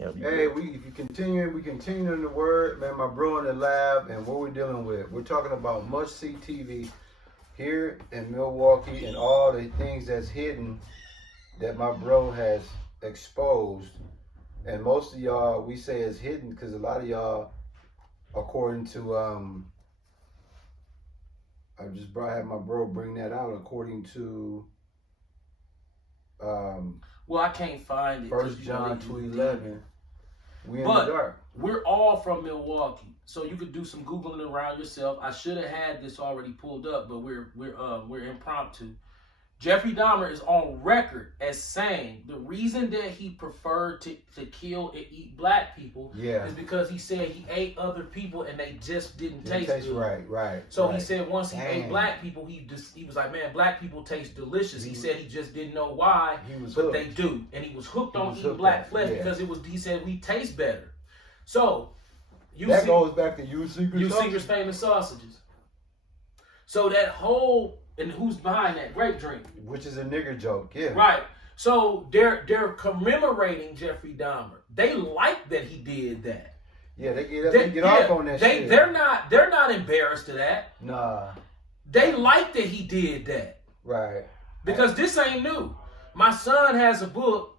Hey, we continue in the word, man. My bro in the lab, and what we're dealing with. We're talking about must-see TV here in Milwaukee and all the things that's hidden that my bro has exposed. And most of y'all, we say is hidden because a lot of y'all, according to I had my bro bring that out according to well, I can't find it. 1 John 2:11. We in the dark. We're all from Milwaukee, so you could do some Googling around yourself. I should have had this already pulled up, but we're impromptu. Jeffrey Dahmer is on record as saying the reason that he preferred to kill and eat black people is because he said he ate other people and they just didn't taste good. Right. So he said once he ate black people, he was like, man, black people taste delicious. He said he just didn't know why, but they do. And he was hooked on eating black flesh because he said we taste better. So that goes back to you Seeger's famous sausages. So that whole, and who's behind that? Grape Drink. Which is a nigger joke, yeah. Right. So they're commemorating Jeffrey Dahmer. They like that he did that. Yeah, they get off on that shit. They're not embarrassed to that. Nah. They like that he did that. Right. Because this ain't new. My son has a book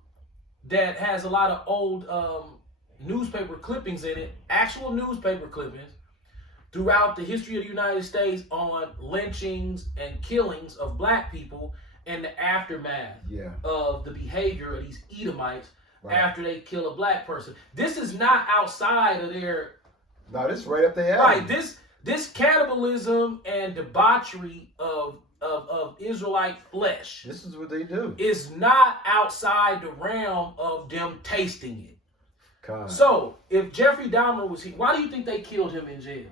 that has a lot of old newspaper clippings in it, actual newspaper clippings, throughout the history of the United States on lynchings and killings of black people and the aftermath of the behavior of these Edomites after they kill a black person. This is not outside of their... No, this is right up their alley. Right, this cannibalism and debauchery of Israelite flesh. This is what they do. Is not outside the realm of them tasting it. God. So, if Jeffrey Dahmer was here, why do you think they killed him in jail?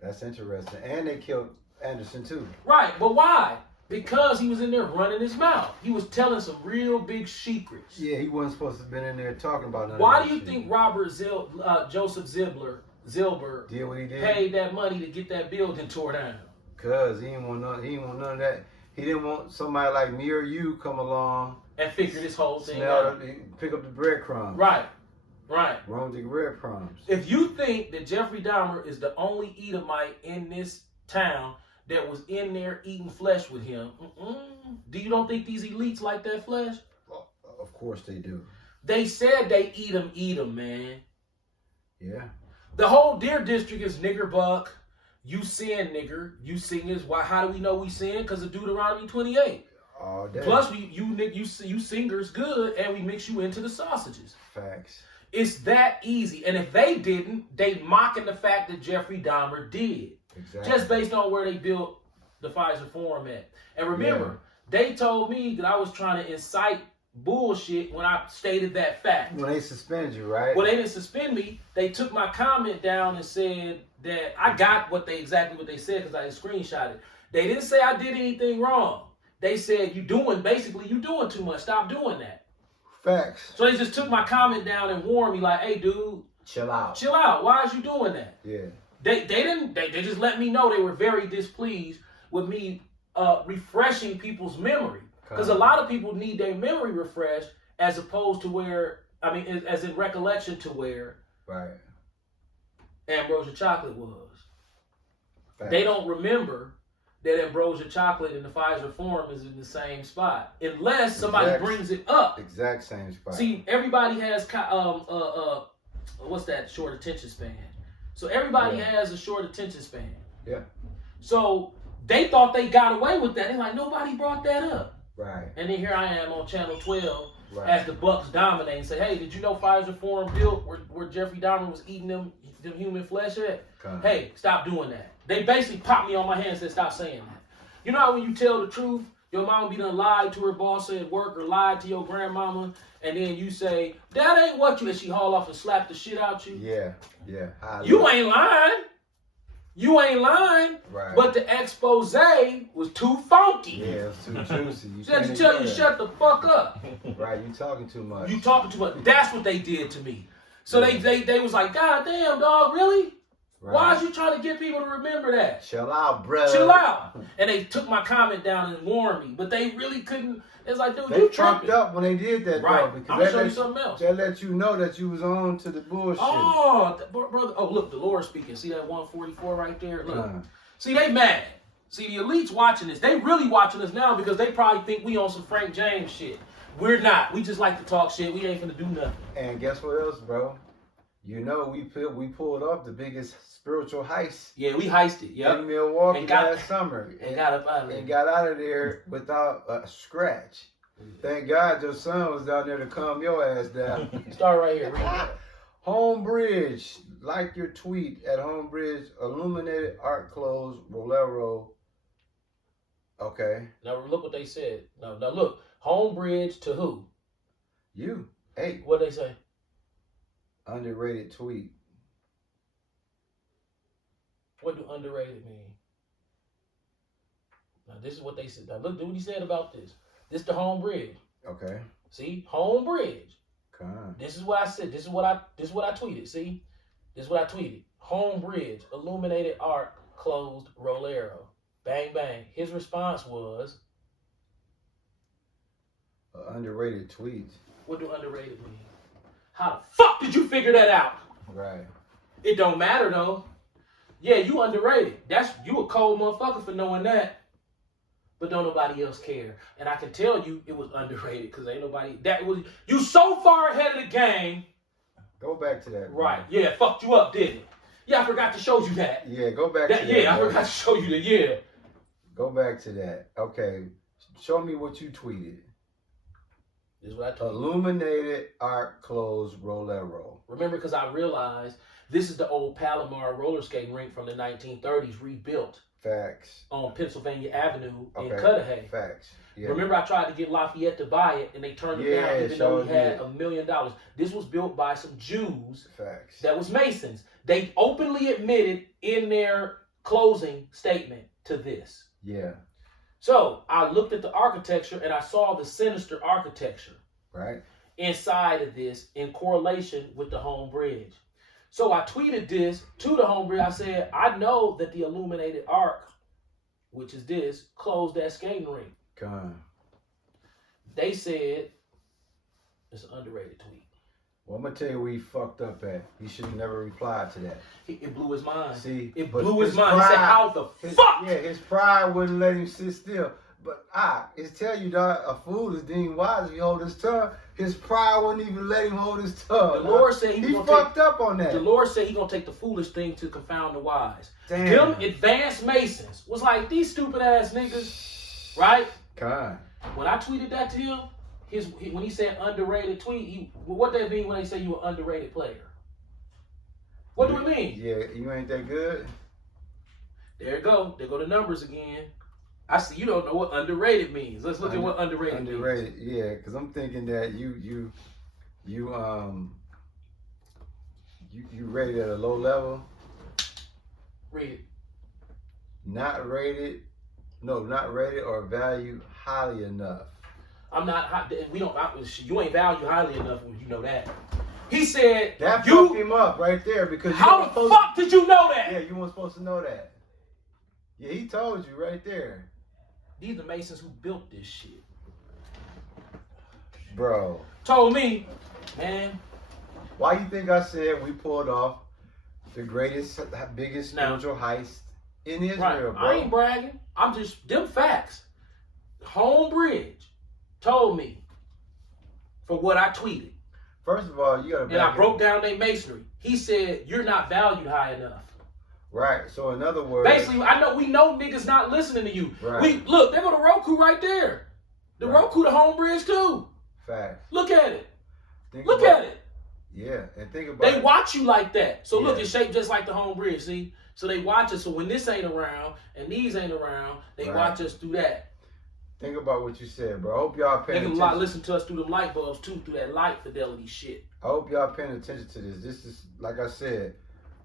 That's interesting. And they killed Anderson too. Right, but why? Because he was in there running his mouth. He was telling some real big secrets. Yeah, he wasn't supposed to have been in there talking about none Why of that do you think Robert Joseph Zilber did what he did? Paid that money to get that building tore down? Cause he didn't want none of that. He didn't want somebody like me or you come along and figure this whole thing out. Pick up the breadcrumbs. Right. Run the breadcrumbs. If you think that Jeffrey Dahmer is the only Edomite in this town that was in there eating flesh with him, do you don't think these elites like that flesh? Of course they do. They said they eat them, man. Yeah. The whole Deer District is nigger buck. You sin, nigger. You singers. Why? How do we know we sin? Because of Deuteronomy 28. All day. Plus, you singers good, and we mix you into the sausages. Facts. It's that easy. And if they didn't, they mocking the fact that Jeffrey Dahmer did. Exactly. Just based on where they built the Pfizer Forum at. And remember, they told me that I was trying to incite bullshit when I stated that fact. When they suspended you, right? Well, they didn't suspend me. They took my comment down and said that I got exactly what they said because I screenshot it. They didn't say I did anything wrong. They said you doing too much. Stop doing that. Facts. So they just took my comment down and warned me like, hey, dude, chill out. Why is you doing that? Yeah. They just let me know they were very displeased with me refreshing people's memory. Because a lot of people need their memory refreshed as opposed to as in recollection to where Ambrosia Chocolate was. Facts. They don't remember that Ambrosia Chocolate and the Pfizer Forum is in the same spot. Unless somebody brings it up. Exact same spot. See, everybody has, what's that, short attention span. So everybody has a short attention span. Yeah. So they thought they got away with that. They're like, nobody brought that up. Right. And then here I am on Channel 12 as the Bucks dominate and say, hey, did you know Pfizer Forum built where Jeffrey Dahmer was eating them human flesh at? Hey, stop doing that. They basically popped me on my hand and said, stop saying that. You know how when you tell the truth, your mama be done lied to her boss at work or lied to your grandmama, and then you say, that ain't what you, and she haul off and slap the shit out you? Yeah. You ain't lying. You ain't lying. Right. But the expose was too funky. Yeah, it was too juicy. She had to tell you, shut the fuck up. Right, you talking too much. That's what they did to me. So they was like, God damn, dog, really? Why is you trying to get people to remember that? Chill out, brother. Chill out. And they took my comment down and warned me, but they really couldn't. It's like, dude, They you fucked tripping. up when they did that, Right. though. I'm gonna show you something else. That let you know that you was on to the bullshit. Oh, brother. Oh, look, the Lord speaking. See that 144 right there? Look. See, they mad. See, the elite's watching this. They really watching us now because they probably think we on some Frank James shit. We're not. We just like to talk shit. We ain't finna do nothing. And guess what else, bro? You know, we pulled off the biggest spiritual heist. Yeah, we heisted. Yep. In Milwaukee And got- last summer. And got up out of there. And got out of there without a scratch. Thank God your son was down there to calm your ass down. Start right here. Read that. Homebridge, like your tweet at Homebridge, illuminated art clothes, Rolero. Okay. Now look what they said. Now look. Homebridge to who? You. Hey. What they say? Underrated tweet. What do underrated mean? Now this is what they said. Now look what he said about this. This the Homebridge. Okay. See? Homebridge. Come on. This is what I said. This is what I tweeted. See? This is what I tweeted. Homebridge, illuminated art, closed, Rolero. Bang bang. His response was, Underrated tweet. what do underrated mean? How the fuck did you figure that out? Right. It don't matter though. Yeah, you underrated. You a cold motherfucker for knowing that. But don't nobody else care. And I can tell you it was underrated because ain't nobody you so far ahead of the game. Go back to that. Right. Yeah, it fucked you up, didn't it? Yeah, I forgot to show you that. Yeah, go back to that. Yeah, I bro. forgot to show you that. Yeah. Go back to that. Okay. Show me what you tweeted. This is what I told you. Illuminated art clothes Rolero. Remember, because I realized this is the old Palomar roller skating rink from the 1930s rebuilt Facts. on Pennsylvania Avenue in Okay. Cudahy. Facts. Yeah. Remember, I tried to get Lafayette to buy it, and they turned it Yeah, down, even though sure he had did. $1 million. This was built by some Jews Facts. that was Masons. They openly admitted in their closing statement to this. Yeah. So I looked at the architecture, and I saw the sinister architecture Right. inside of this in correlation with the Homebridge. So I tweeted this to the Homebridge. I said, I know that the illuminated arc, which is this, closed that skating rink. Come on. They said it's an underrated tweet. Well, I'm gonna tell you where he fucked up at. He should have never replied to that. It blew his mind. See, It but blew his mind. He said, how the fuck? Yeah, his pride wouldn't let him sit still. But it's tell you, dog, a fool is deemed wise if he hold his tongue. His pride wouldn't even let him hold his tongue. The Lord said he fucked up on that. The Lord said he gonna take the foolish thing to confound the wise. Damn. Them advanced Masons was like, these stupid ass niggas, right? God. When I tweeted that to him, when he said underrated tweet, what that mean when they say you an underrated player? What do it mean? Yeah, you ain't that good. There you go. There go the numbers again. I see you don't know what underrated means. Let's look at what underrated means. Underrated, yeah, because I'm thinking that you rated at a low level, Read it. not rated or valued highly enough. I'm not. You ain't valued highly enough when you know that. He said That fucked him up right there because How the fuck did you know that? Yeah, you weren't supposed to know that. Yeah, he told you right there. These are the Masons who built this shit. Bro. Told me, man. Why you think I said we pulled off the biggest spiritual heist in Israel, Right. bro? I ain't bragging. I'm just them facts. Homebridge told me for what I tweeted. First of all, you gotta. And I broke down their masonry. He said you're not valued high enough. Right. So in other words, Basically, we know niggas not listening to you. Right. Look, there go the Roku right there. The Right. Roku, the Homebridge too. Facts. Look at it. Look at it. Yeah, and think about They it. watch you like that. So look, Yeah. it's shaped just like the Homebridge. See, so they watch us. So when this ain't around and these ain't around, they Right. watch us through that. Think about what you said, bro. I hope y'all paying They can attention. listen to us through them light bulbs too, through that light fidelity shit. I hope y'all paying attention to this. This is, like I said,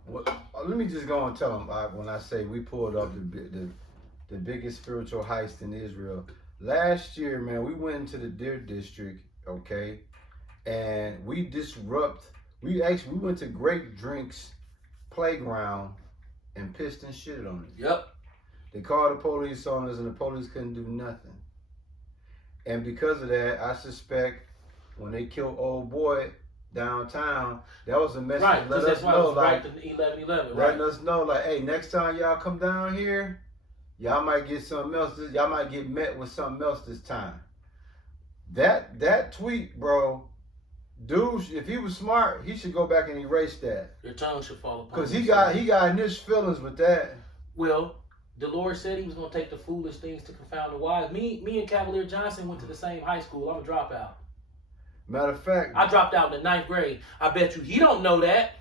let me just go and tell them when I say we pulled off the biggest spiritual heist in Israel. Last year, man, we went into the Deer District, okay, and we went to Great Drinks Playground and pissed and shitted on us. Yep. They called the police on us and the police couldn't do nothing. And because of that, I suspect when they killed old boy downtown, that was a message Right, to let because that's us why it know, was like, right to 11/11. letting Right. us know, like, hey, next time y'all come down here, y'all might get something else. Y'all might get met with something else this time. That tweet, bro, dude, if he was smart, he should go back and erase that. Your tongue should fall upon. Cause he yourself. got in his feelings with that. Well, the Lord said He was going to take the foolish things to confound the wise. Me and Cavalier Johnson went to the same high school. I'm a dropout. Matter of fact, I dropped out in the 9th grade. I bet you he don't know that.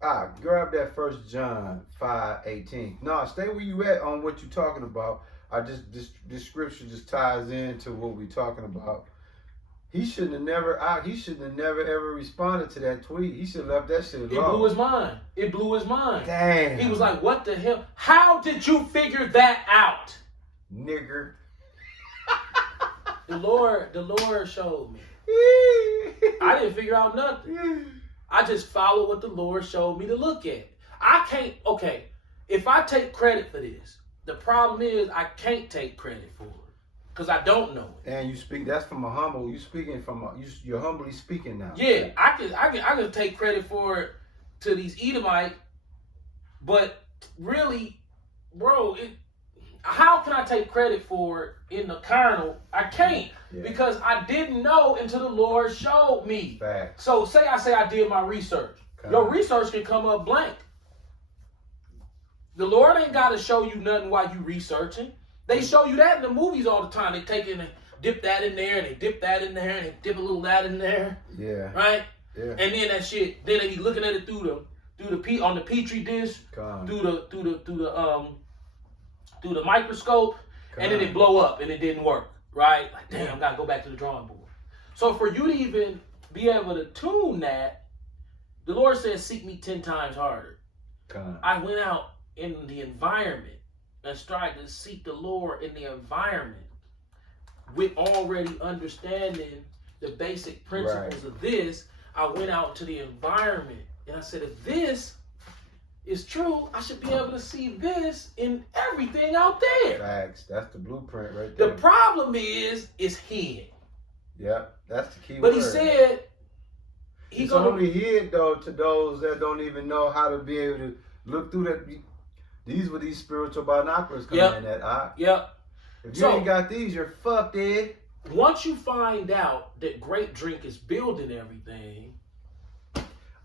grab that 1 John 5:18. No, stay where you at on what you're talking about. This scripture just ties into what we're talking about. He shouldn't have never ever responded to that tweet. He should have left that shit alone. It blew his mind. It blew his mind. Damn. He was like, what the hell? How did you figure that out? nigger. The Lord showed me. I didn't figure out nothing. I just follow what the Lord showed me to look at. If I take credit for this, the problem is I can't take credit for it because I don't know it. And you speak. That's from a humble. You speaking from. You're humbly speaking now. Yeah, I can take credit for it to these Edomites, but really, bro, how can I take credit for it in the carnal? I can't because I didn't know until the Lord showed me. Facts. So say I did my research. Your research can come up blank. The Lord ain't got to show you nothing while you researching. They show you that in the movies all the time. They take it and dip that in there, and they dip that in there, and they dip a little of that in there. Yeah. Right? Yeah. And then that shit, then they be looking at it through the petri dish, through the microscope, and then it blow up and it didn't work. Right? Like, damn, I gotta go back to the drawing board. So for you to even be able to tune that, the Lord says, seek me 10 times harder. I went out in the environment and tried to seek the Lord in the environment with already understanding the basic principles of this. I went out to the environment and I said, if this is true, I should be able to see this in everything out there. Facts. That's the blueprint right there. The problem is, it's hid. Yep, that's the key But word. he said, it's only hid though to those that don't even know how to be able to look through that. These were these spiritual binoculars coming in that. Yep. If you ain't got these, you're fucked, Ed. Once you find out that Great Drink is building everything,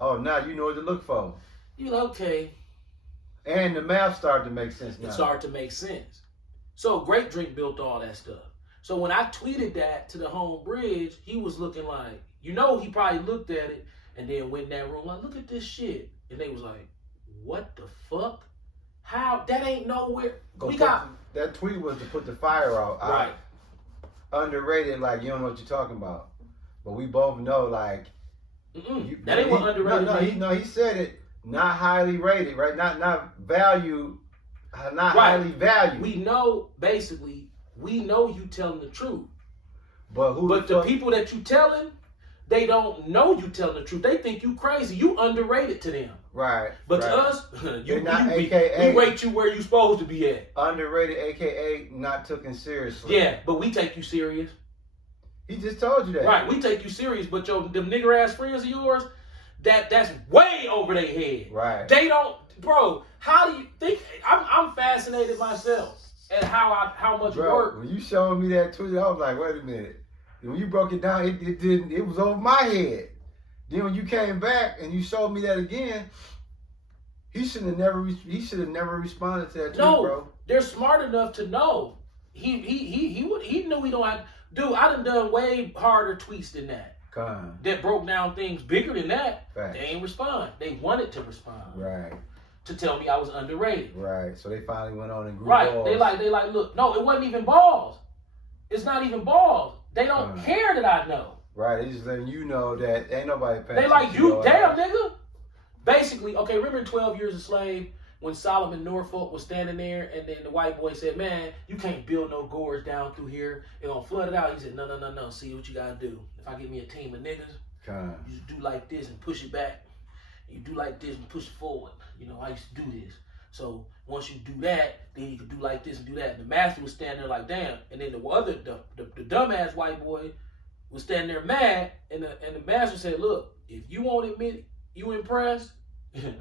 oh, now you know what to look for. You're like, okay. And the math started to make sense now. It started to make sense. So Great Drink built all that stuff. So when I tweeted that to the home bridge, he was looking like, he probably looked at it and then went in that room like, look at this shit. And they was like, what the fuck? How? That ain't nowhere. That tweet was to put the fire out. Right. Underrated, like you don't know what you're talking about. But we both know, like. That ain't what underrated. He said it. Not highly rated, right? Not value. Not highly valued. We know, basically, you telling the truth. But the people that you telling, they don't know you telling the truth. They think you crazy. You underrated to them. Right. But to us, we rate you where you supposed to be at. Underrated, aka not taken seriously. Yeah, but we take you serious. He just told you that. Right, we take you serious, but them nigger ass friends of yours, that's way over their head. Right. They don't, bro. How do you think? I'm fascinated myself at how much work. When you showed me that tweet, I was like, wait a minute. When you broke it down, it was over my head. Then when you came back and you showed me that again, he should have never responded to that tweet, bro. They're smart enough to know. He knew we don't have. Dude, I done way harder tweets than that. That broke down things bigger than that. Fact. They ain't respond. They wanted to respond. Right. To tell me I was underrated. Right. So they finally went on and grew balls. Right. They like, look, no, it wasn't even balls. It's not even balls. They don't care that I know. Right. They just letting you know that ain't nobody paying. They like, you damn nigga. Basically, okay, remember in 12 Years a Slave when Solomon Norfolk was standing there and then the white boy said, man, you can't build no gorge down through here. They're going to flood it out. He said, no. See what you got to do. If I give me a team of niggas, you just do like this and push it back. You do like this and push it forward. You know, I used to do this. So once you do that, then you can do like this and do that. And the master was standing there like, damn. And then the dumbass white boy was standing there mad. And the master said, look, if you won't admit you impressed,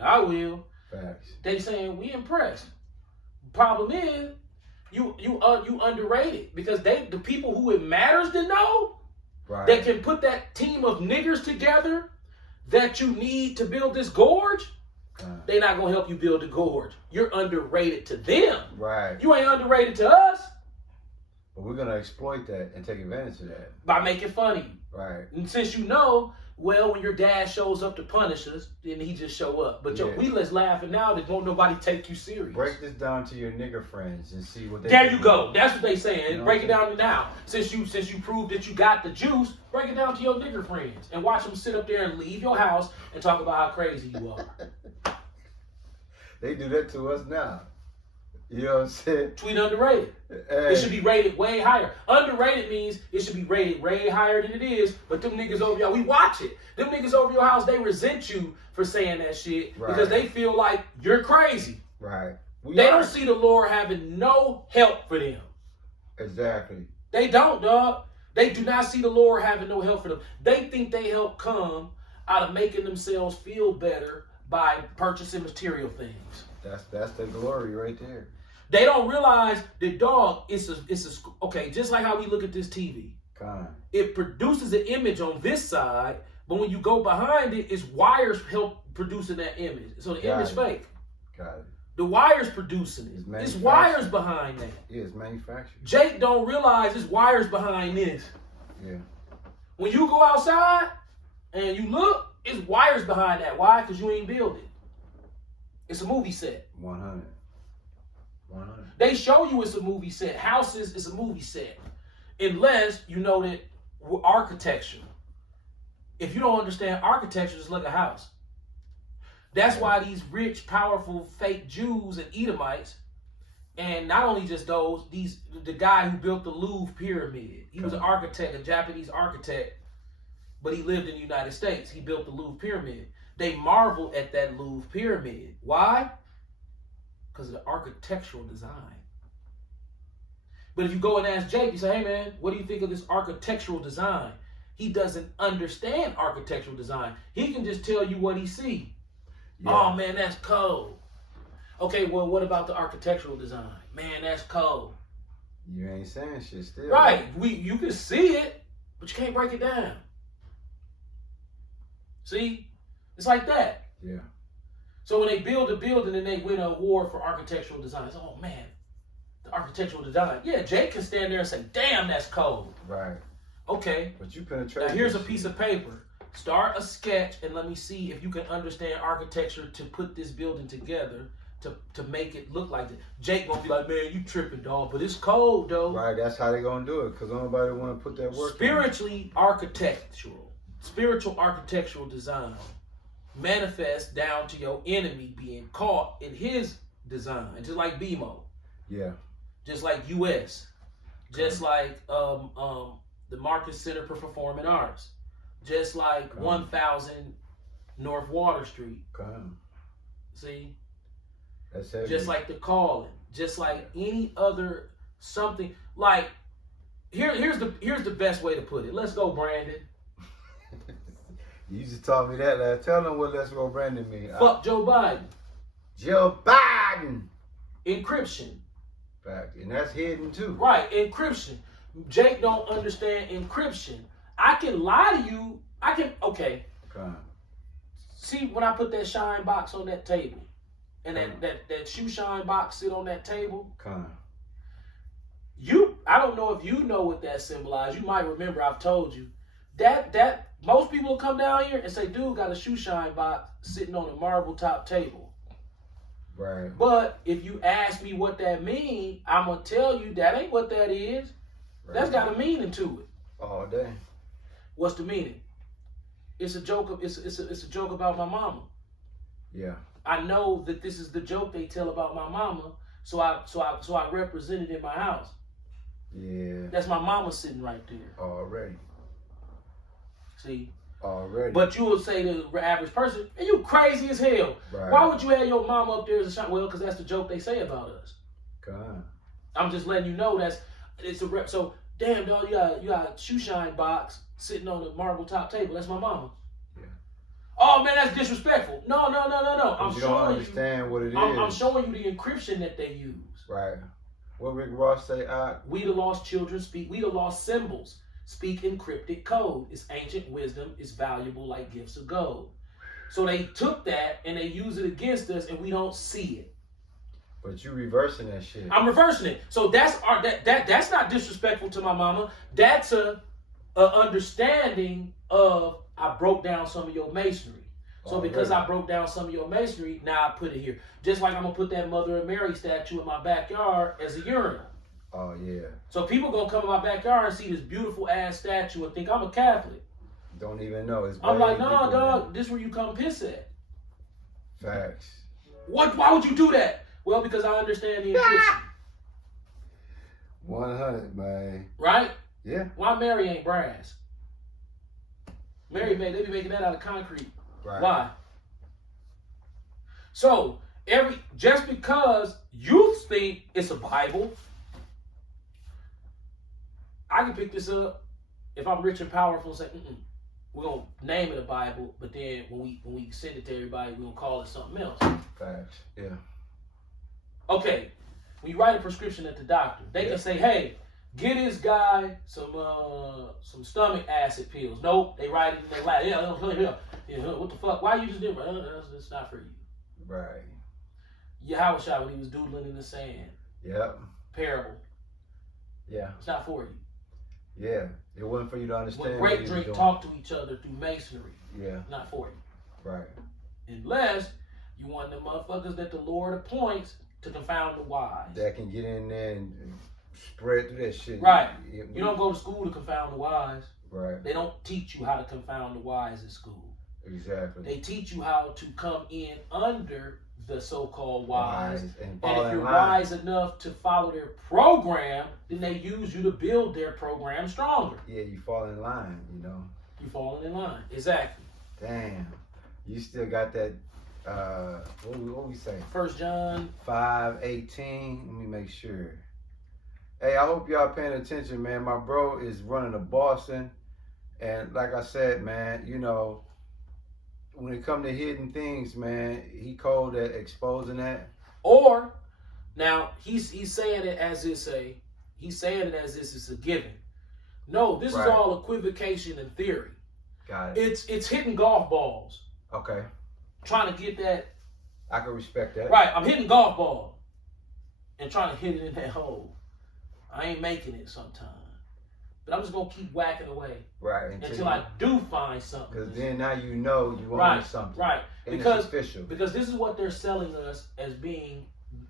I will. Facts. They saying we impressed. Problem is, you underrated because the people who it matters to know, Right. that can put that team of niggers together that you need to build this gorge, they're not gonna help you build the gorge. You're underrated to them. Right. You ain't underrated to us But we're gonna exploit that and take advantage of that. by making fun of you. Right. And since you know, well, when your dad shows up to punish us, then he just show up. But Yeah. we let's laughing now that won't nobody take you serious. Break this down to your nigger friends and see what they There can you do. go. That's what they saying. You know Break what it I'm down to now. Since you proved that you got the juice, break it down to your nigger friends and watch them sit up there and leave your house and talk about how crazy you are. They do that to us now. You know what I'm saying? Tweet underrated. Hey, It should be rated way higher. Underrated means it should be rated way higher than it is. But them niggas over y'all, we watch it. Them niggas over your house, they resent you for saying that shit Right. because they feel like you're crazy. right. We They are. don't see the Lord having no help for them. Exactly. They don't, dog. They do not see the Lord having no help for them. They think they help come out of making themselves feel better by purchasing material things. That's the glory right there. They don't realize that, dog, okay, just like how we look at this TV. Con. It produces an image on this side, but when you go behind it, it's wires help producing that image. So the Got image it. fake. Got it. The wires producing it. It's manufactured. wires behind that. Yeah, it's manufactured. Jake don't realize it's wires behind this. Yeah. When you go outside and you look, it's wires behind that. Why? Because you ain't building. It's a movie set. 100. 100. They show you it's a movie set. Houses is a movie set. Unless you know that architecture. If you don't understand architecture, just look at a house. That's why these rich, powerful, fake Jews and Edomites, and not only just those, the guy who built the Louvre pyramid. He was an architect, a Japanese architect, but he lived in the United States. He built the Louvre pyramid. They marvel at that Louvre pyramid. Why? Because of the architectural design. But if you go and ask Jake, you say, hey man, what do you think of this architectural design? He doesn't understand architectural design. He can just tell you what he sees. Yeah. Oh man, that's cold. Okay, well, what about the architectural design? Man, that's cold. You ain't saying shit still. Right. You can see it, but you can't break it down. See? It's like that. Yeah. So when they build a building and they win an award for architectural design, it's, oh man, the architectural design. Yeah, Jake can stand there and say, damn, that's cold. Right. Okay. But you penetrate. Now here's a piece of paper. Start a sketch and let me see if you can understand architecture to put this building together to make it look like it. Jake gonna be like, man, you tripping, dog, but it's cold, though. Right, that's how they gonna do it, because nobody want to put that work Spiritual architectural design manifests down to your enemy being caught in his design, just like BMO. Yeah. Just like US. Just like the Marcus Center for Performing Arts. Just like 1000 North Water Street. Come. See? That's heavy. Just like The Calling. Just like any other something. Like, here's the best way to put it. Let's go, Brandon. You just taught me that last. Tell them what Let's Go Brandon mean. Fuck Joe Biden. Joe Biden. Encryption. Fact. And that's hidden too. Right, encryption. Jake don't understand encryption. I can lie to you. Okay. Come. See when I put that shine box on that table, and that shoe shine box sit on that table. Come. I don't know if you know what that symbolizes. You might remember I've told you that most people will come down here and say, dude got a shoe shine box sitting on a marble top table. Right. But if you ask me what that means, I'm gonna tell you that ain't what that is. Right. That's got a meaning to it. All day. What's the meaning? It's a joke. It's a joke about my mama. Yeah. I know that this is the joke they tell about my mama, so I represent it in my house. Yeah. That's my mama sitting right there. Already. See, Already. But you will say to the average person, "Hey, you crazy as hell. Right. Why would you have your mama up there as a shot?" Well, because that's the joke they say about us. God. I'm just letting you know it's a rep. So damn dog, you got a shoe shine box sitting on the marble top table. That's my mama. Yeah. Oh man, that's disrespectful. No. I'm You don't showing understand what it is. I'm showing you the encryption that they use. Right. What Rick Ross say? We the lost children speak. We the lost symbols speak encrypted code. It's ancient wisdom. It's valuable like gifts of gold. So they took that and they use it against us, and we don't see it. But you reversing that shit. I'm reversing it. So that's that's not disrespectful to my mama. That's a understanding of I broke down some of your masonry. So because I broke down some of your masonry, now I put it here. Just like I'm gonna put that Mother of Mary statue in my backyard as a urinal. Oh yeah. So people gonna come in my backyard and see this beautiful ass statue and think I'm a Catholic. Don't even know. I'm like, nah, dog. This is where you come piss at. Facts. What? Why would you do that? Well, because I understand the encryption. 100, man. Right? Yeah. Why Mary ain't brass? They be making that out of concrete. Right. Why? So just because you think it's a Bible, I can pick this up if I'm rich and powerful and say, we're gonna name it a Bible, but then when we send it to everybody, we're gonna call it something else. Facts. Yeah. Okay, when you write a prescription at the doctor, they can say, hey, get this guy some stomach acid pills. Nope, they write it in their lab. Yeah, what the fuck? Why you just did it? It's not for you. Right. Yahushua when he was doodling in the sand. Yep. Parable. Yeah. It's not for you. Yeah. It wasn't for you to understand. When grape drink talk to each other through masonry. Yeah. Not for you. Right. Unless you want the motherfuckers that the Lord appoints to confound the wise. That can get in there and spread through that shit. Right. You don't go to school to confound the wise. Right. They don't teach you how to confound the wise in school. Exactly. They teach you how to come in under the so-called wise. And if you're wise enough to follow their program, then they use you to build their program stronger. Yeah, you fall in line, you know. You falling in line. Exactly. Damn. You still got that, what we say? 1 John 5:18. Let me make sure. Hey, I hope y'all paying attention, man. My bro is running a Boston. And like I said, man, you know, when it come to hidden things, man, he cold at exposing that. Or now he's saying it as it's a given. No, this is all equivocation and theory. Got it. It's hitting golf balls. Okay. Trying to get that. I can respect that. Right, I'm hitting golf ball and trying to hit it in that hole. I ain't making it sometimes. But I'm just going to keep whacking away. Right. Until I do find something. Because then now you know you want something. Right. And because, it's official. Because this is what they're selling us as being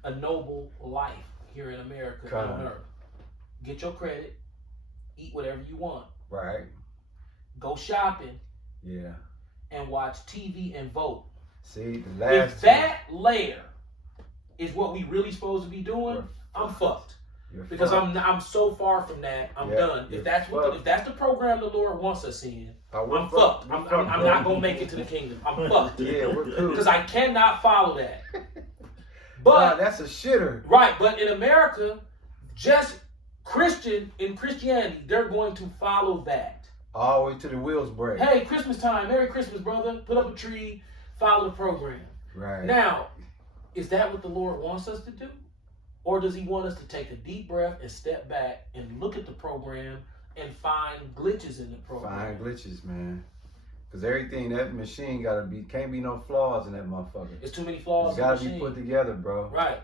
a noble life here in America and on Earth. Get your credit. Eat whatever you want. Right. Go shopping. Yeah. And watch TV and vote. See, the last if that layer is what we really supposed to be doing, I'm fucked. Because I'm so far from that. I'm done. If that's the program the Lord wants us in, I'm fucked. I'm not gonna make it to the kingdom. I'm fucked. Yeah, we're cool. Because I cannot follow that. But that's a shitter. Right, but in America, just in Christianity, they're going to follow that. All the way to the wheels break. Hey, Christmas time. Merry Christmas, brother. Put up a tree. Follow the program. Right. Now, is that what the Lord wants us to do? Or does he want us to take a deep breath and step back and look at the program and find glitches in the program? Find glitches, man. Because everything, that machine can't be no flaws in that motherfucker. It's too many flaws in the machine. It's got to be put together, bro. Right.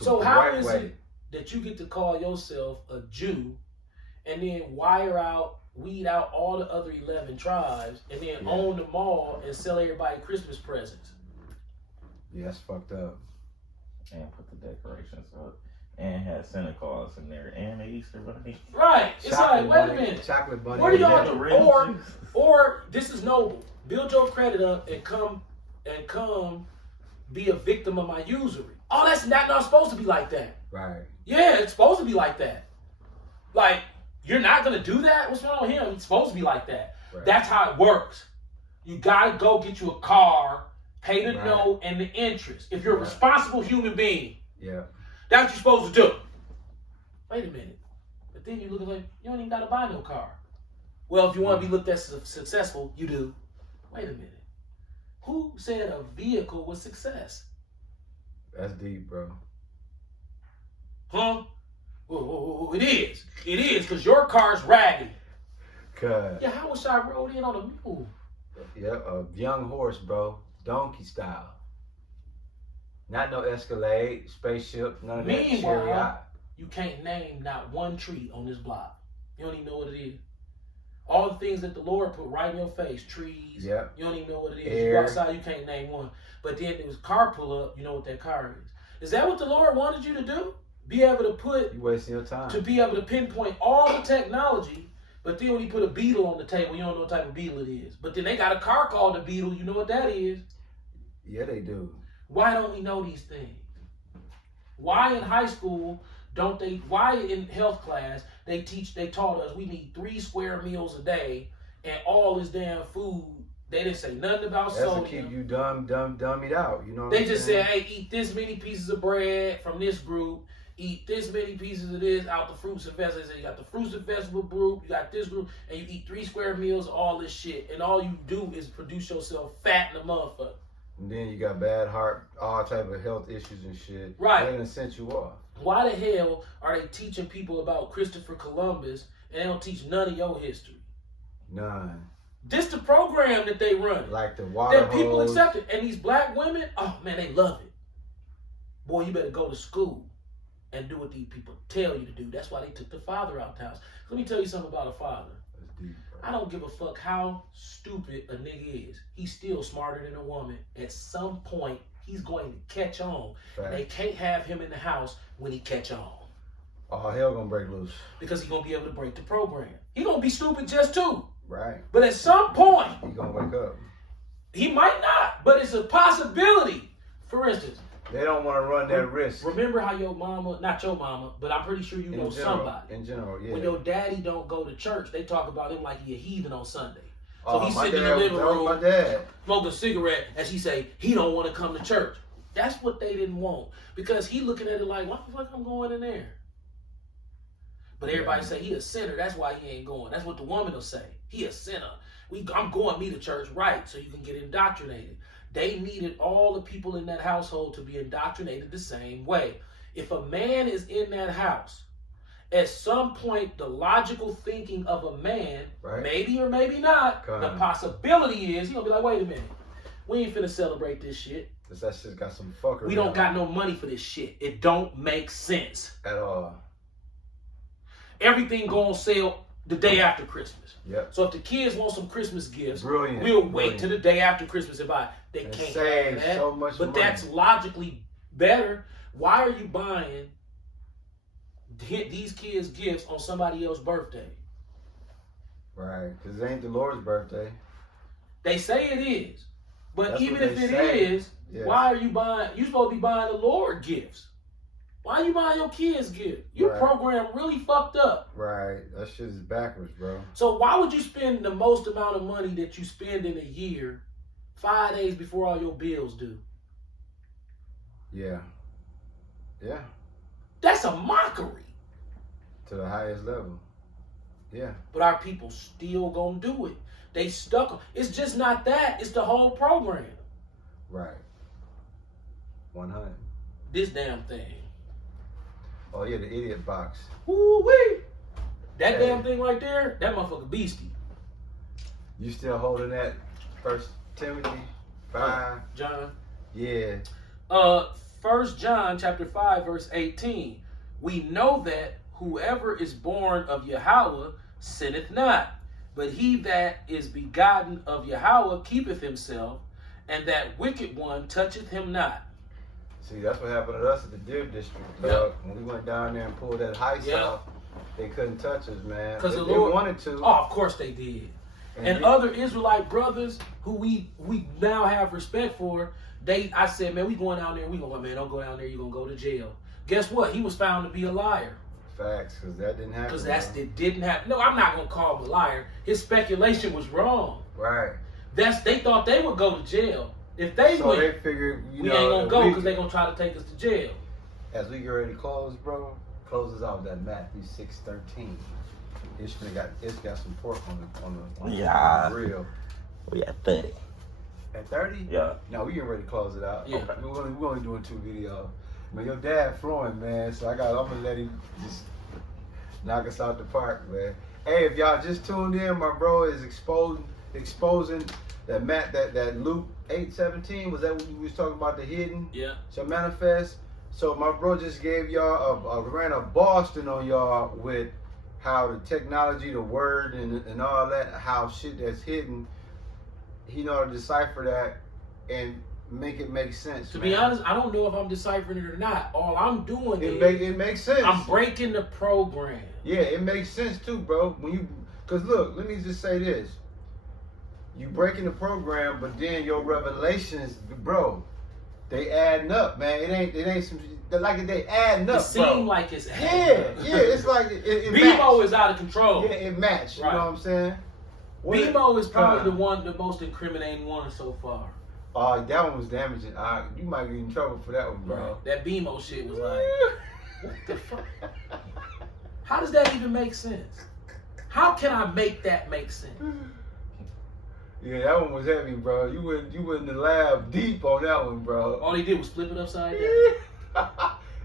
So how is it that you get to call yourself a Jew and then weed out all the other 11 tribes and then own them all and sell everybody Christmas presents? Yeah, that's fucked up. And put the decorations up. And had Santa Claus in there. And the Easter Bunny. Right. It's like, wait a minute. Chocolate bunny. What do y'all do? Or this is noble. Build your credit up and come be a victim of my usury. Oh, that's not supposed to be like that. Right. Yeah, it's supposed to be like that. Like, you're not going to do that? What's wrong with him? It's supposed to be like that. Right. That's how it works. You gotta go get you a car, pay the Right. note and the interest. If you're a Yeah. responsible human being, Yeah. that's what you're supposed to do. Wait a minute. But then you look like you don't even gotta buy no car. Well, if you want to be looked at as successful, you do. Wait a minute. Who said a vehicle was success? That's deep, bro. Huh? Well, it is. It is, because your car's raggedy. Cause Yeah, how wish I rode in on a mule? yeah, a young horse, bro. Donkey style. Not no Escalade, spaceship, none of that Meanwhile, chariot. you can't name not one tree on this block. You don't even know what it is. All the things that the Lord put right in your face, trees. Yeah. You don't even know what it is. Air. You go outside, you can't name one. But then there was car pull up, you know what that car is. Is that what the Lord wanted you to do? Be able to put, You wasting your time. to be able to pinpoint all the technology, but then when you put a Beetle on the table, you don't know what type of Beetle it is. But then they got a car called a Beetle, you know what that is. Yeah, they do. Why don't we know these things? Why in high school don't they, why in health class they taught us we need 3 square meals a day and all this damn food. They didn't say nothing about That's to sodium. keep you dummied out. You know what They I'm just saying? said, hey, eat this many pieces of bread from this group, eat this many pieces of this out the fruits and vegetables. They say you got the fruits and vegetable group, you got this group, and you eat 3 square meals of all this shit. And all you do is produce yourself fat in a motherfucker. And then you got bad heart, all type of health issues and shit. Right. They done sent you off. Why the hell are they teaching people about Christopher Columbus and they don't teach none of your history? None. This the program that they run. Like the water That people hose. accept it. And these black women, oh man, they love it. Boy, you better go to school and do what these people tell you to do. That's why they took the father out the house. Let me tell you something about a father. That's deep, bro. I don't give a fuck how stupid a nigga is. He's still smarter than a woman. At some point, he's going to catch on. Fact. They can't have him in the house when he catch on. All hell gonna break loose. Because he's going to be able to break the program. He going to be stupid just too. Right. But at some point, You gonna wake up. he might not. But it's a possibility. For instance, They don't want to run that risk. remember how your mama, not your mama, but I'm pretty sure you know somebody. In general, yeah. When your daddy don't go to church, they talk about him like he a heathen on Sunday. So Oh, he's my sitting in the dad- living that was room, my dad. smoking a cigarette, as he say, he don't want to come to church. That's what they didn't want. Because he looking at it like, why the fuck I'm going in there? But everybody say he a sinner, that's why he ain't going. That's what the woman will say. He a sinner. I'm going me to church, right, so you can get indoctrinated. They needed all the people in that household to be indoctrinated the same way. If a man is in that house, at some point, the logical thinking of a man, Right. maybe or maybe not, Come the on. possibility is, he's going to be like, wait a minute. We ain't finna celebrate this shit. That shit's got some fuckery. We don't on got no money for this shit. It don't make sense. it at all. Everything gonna sell the day after Christmas. Yep. So if the kids want some Christmas gifts, Brilliant. we'll wait Brilliant. till the day after Christmas and buy. They And can't save have that. so much But money. that's logically better. Why are you buying these kids gifts on somebody else's birthday? Right. Because it ain't the Lord's birthday. They say it is. But That's even what if they it say. is, Yeah. why are you buying? You supposed to be buying the Lord gifts. Why are you buying your kids gifts? Your Right. program really fucked up. Right. That shit is backwards, bro. So why would you spend the most amount of money that you spend in a year 5 days before all your bills due? Yeah. Yeah. That's a mockery. To the highest level. Yeah. But our people still gonna do it. They stuck. It's just not that. It's the whole program. Right. 100. This damn thing. Oh yeah, the idiot box. Woo-wee. That Hey. damn thing right there, that motherfucker beastie. You still holding that First Timothy 5? John. Yeah. 1 John chapter 5, verse 18. We know that whoever is born of Yahweh sinneth not, but he that is begotten of Yahweh keepeth himself, and that wicked one toucheth him not. See, that's what happened to us at the Deer District. Yep. When we went down there and pulled that heist Yep. off, they couldn't touch us, man. 'Cause They, the they Lord- wanted to. Oh, of course they did. And they- other Israelite brothers who we now have respect for, I said, man, we going down there, we going, man, don't go down there, you're going to go to jail. Guess what? He was found to be a liar. Facts, because that didn't happen. Because bro. it didn't happen. No, I'm not going to call him a liar. His speculation was wrong. Right. They thought they would go to jail. If they So win, they figured, you we know, ain't gonna if go we- because they gonna try to take us to jail. As we get ready to close, bro, closes out that Matthew 6:13. It's got some pork on the Yeah. grill. We at 30. At 30? Yeah. No, we getting ready to close it out. Yeah. Okay. We're only doing 2 videos. Man, your dad flowing, man, so I'm gonna let him just knock us out the park, man. Hey, if y'all just tuned in, my bro is exposing that Luke 8:17. Was that what we was talking about, the hidden? Yeah. So manifest. So my bro just gave y'all ran a Boston on y'all with how the technology, the word, and all that, how shit that's hidden, he know how to decipher that and make it make sense. To man. be honest, I don't know if I'm deciphering it or not. All I'm doing it makes sense. I'm breaking the program. Yeah, it makes sense too, bro. Cause look, let me just say this: you breaking the program, but then your revelations, bro, they adding up, man. It ain't some like they adding up, It seems bro. like it's It's like it BMO match. is out of control. Yeah, it match. You Right. know what I'm saying? BMO is probably Con. the most incriminating one so far. That one was damaging. You might get in trouble for that one, bro. That BMO shit was like, what the fuck? How does that even make sense? How can I make that make sense? Yeah, that one was heavy, bro. You went in the lab deep on that one, bro. All he did was flip it upside down.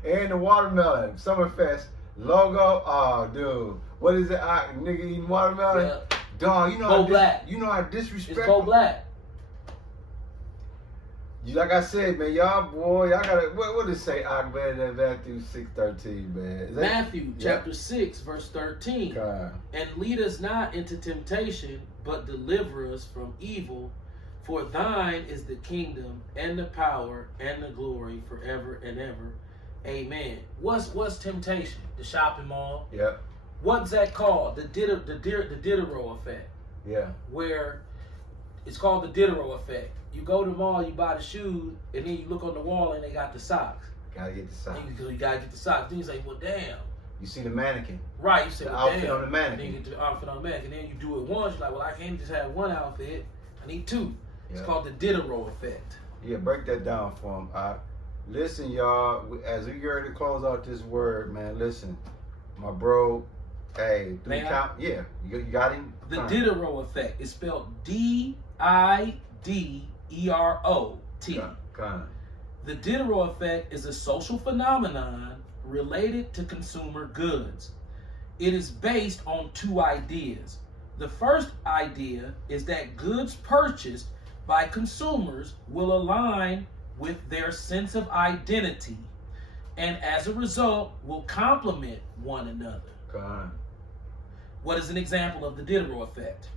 And the watermelon, Summerfest logo. Oh, dude, what is it? Nigga eating watermelon? Yeah. Dog, you know Bo Black. You know how It's disrespectful. Bo Black. Like I said, man, y'all gotta. What did it say? Man, that Matthew 6:13, man. Is that- Matthew Yeah. chapter 6, verse 13. God. And lead us not into temptation, but deliver us from evil. For thine is the kingdom and the power and the glory forever and ever. Amen. What's temptation? The shopping mall. Yep. What's that called? The Diderot effect. Yeah. Where it's called the Diderot effect. You go to the mall, you buy the shoes, and then you look on the wall and they got the socks. Gotta get the sign. And you gotta get the socks. Then you say, well, damn. You see the mannequin. Right, you say, The well, outfit damn. on the mannequin. Then you get the outfit on the mannequin. Then you do it once, you're like, well, I can't just have one outfit. I need 2. It's Yeah. called the Diderot effect. Yeah, break that down for him. Listen, y'all, as we get ready to close out this word, man, listen. My bro, hey, May I? count. Yeah, you got him? The Fine. Diderot effect is spelled Diderot. Kind The Diderot effect is a social phenomenon related to consumer goods. It is based on 2 ideas. The first idea is that goods purchased by consumers will align with their sense of identity and as a result will complement one another. Kind. What is an example of the Diderot effect?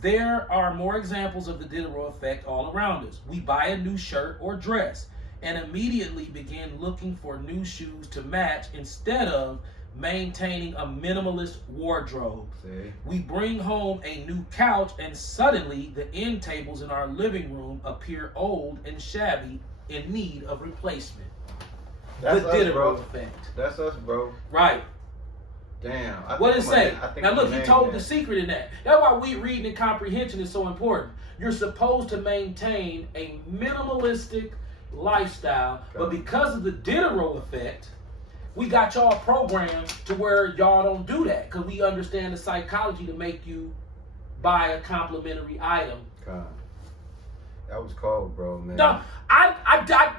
There are more examples of the Diderot effect all around us. We buy a new shirt or dress and immediately begin looking for new shoes to match instead of maintaining a minimalist wardrobe. See? We bring home a new couch and suddenly the end tables in our living room appear old and shabby in need of replacement. That's the us, Diderot bro. effect. That's us, bro. Right. Damn. What did it say? Now look, he he told the secret in that. That's why reading and comprehension is so important. You're supposed to maintain a minimalistic lifestyle, but because of the Diderot effect, we got y'all programmed to where y'all don't do that because we understand the psychology to make you buy a complimentary item. Kind. That was cold, bro, man. No,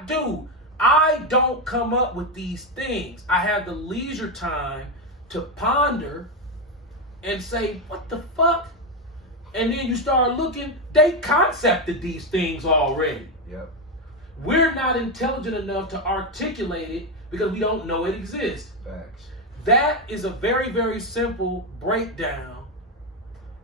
dude, I don't come up with these things. I have the leisure time to ponder and say, what the fuck? And then you start looking, they concepted these things already. Yep. We're not intelligent enough to articulate it because we don't know it exists. Facts. That is a very, very simple breakdown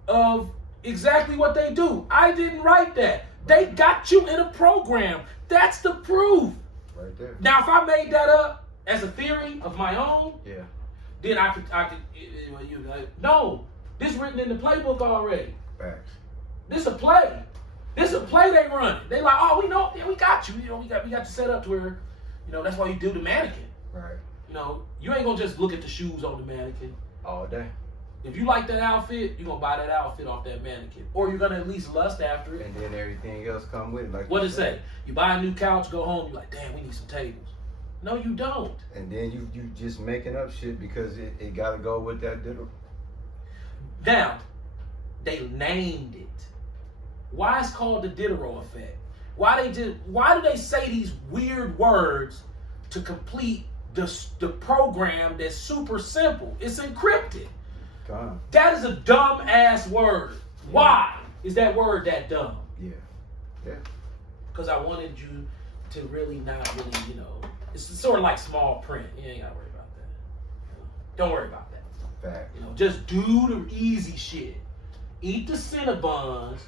of exactly what they do. I didn't write that. They got you in a program. That's the proof. Right there. Now, if I made that up as a theory of my own, Yeah. then I could. No, this written in the playbook already. Facts. This a play. This a play they run. They like, oh, we know, yeah, we got you. You know, we got you set up to where, that's why you do the mannequin. Right. You ain't gonna just look at the shoes on the mannequin. All day. If you like that outfit, you're gonna buy that outfit off that mannequin, or you're gonna at least lust after it. And then everything else come with it. Like What you it said. say? You buy a new couch, go home, you're like, damn, we need some tables. No, you don't. And then you just making up shit because it gotta go with that diddle. Now, they named it. Why it's called the Diderot effect? Why do they say these weird words to complete the program that's super simple? It's encrypted. Gone. That is a dumb ass word. Why is that word that dumb? Yeah. Yeah. Because I wanted you to really not really, it's sort of like small print. You ain't gotta worry about that. Don't worry about that. Fact. Just do the easy shit. Eat the Cinnabons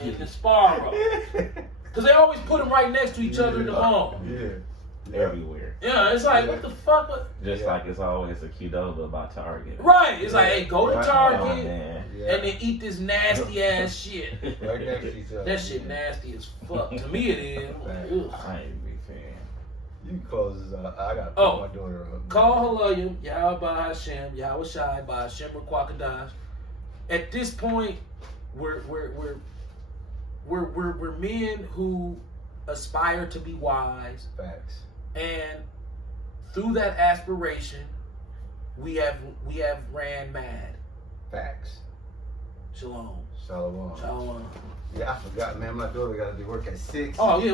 and the Sparrow. Because they always put them right next to each other in the mall. Yeah. Everywhere. Yeah, it's like, what the fuck? Just like it's always a Qdoba by Target. Right. It's like, hey, go to Right. Oh, Target man. Yeah. and then eat this nasty ass shit. Right next to each other. That shit nasty as fuck. To me, it is. I'm like, ugh. I ain't a big fan. You can close this out. I gotta pick Oh. my daughter up. Call Halayim, Yahweh Hashem, Yahweh Shai, by Hashem Kwakadash. At this point, we're men who aspire to be wise, Facts. and through that aspiration, we have ran mad. Facts. Shalom. Shalom. Shalom. Yeah, I forgot, man. My daughter got to do work at 6. Oh yeah, we